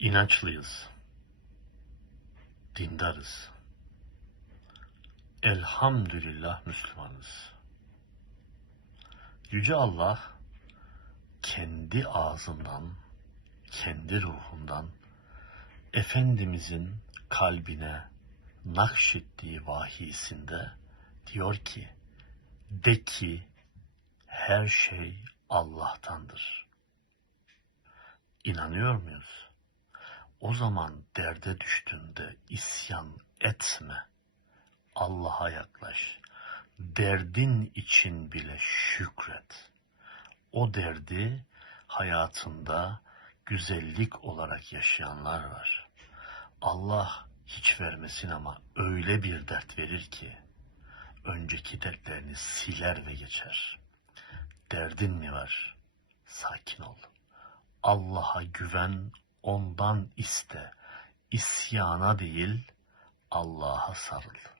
İnançlıyız. Dindarız. Elhamdülillah Müslümanız. Yüce Allah kendi ağzından, kendi ruhundan Efendimizin kalbine nakşettiği vahyisinde diyor ki de ki her şey Allah'tandır. İnanıyor muyuz? O zaman derde düştüğünde isyan etme. Allah'a yaklaş. Derdin için bile şükret. O derdi hayatında güzellik olarak yaşayanlar var. Allah hiç vermesin ama öyle bir dert verir ki önceki dertlerini siler ve geçer. Derdin mi var? Sakin ol. Allah'a güven, ondan iste. İsyana değil, Allah'a sarıl.